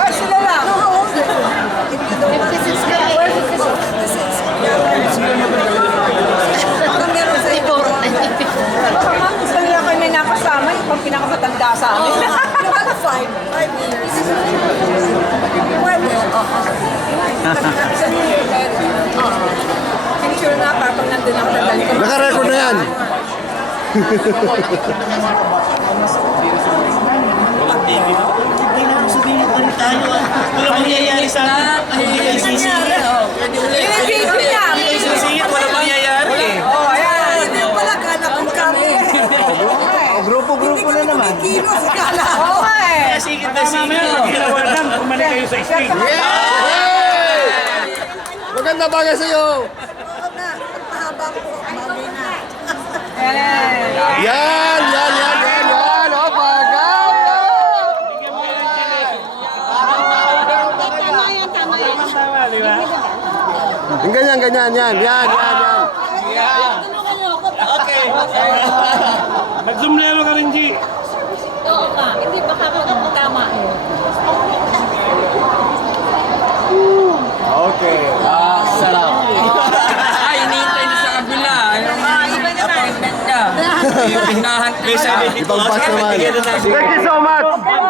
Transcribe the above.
Ay, sila lang. Gusto nila kayo may nakasama, yung pang pinakamatanda sa amin. Ano, 5 years. I'm sure na papag nandun ako dadali ko. Naka-record na yan. Hindi na sabihin pa rin tayo. Walang mangyayari sa atin. Hindi kayo sisingit. Yun ang video niya. Sisingit, walang mangyayari. Oh, ayan. Hindi pala kala kong kami. Grupo-grupo na naman. Kilo sa kala. Oo nga eh. Singit na singit. Kinawalan, kumalik kayo sa stage. Yay! Maganda bagay sa'yo. Yan. O, bagay. Tama, di ba? Yung ganyan. Yan. Okay. Mag-zoom ka rin, G. Oo nga, hindi baka tama eh. Okay. Sarap. Ay, hinihintay na sa kabila. Yung appointment niya. Yung hinahan May sabi dito. Ibang batch naman. Bigyan na natin. Thank you so much.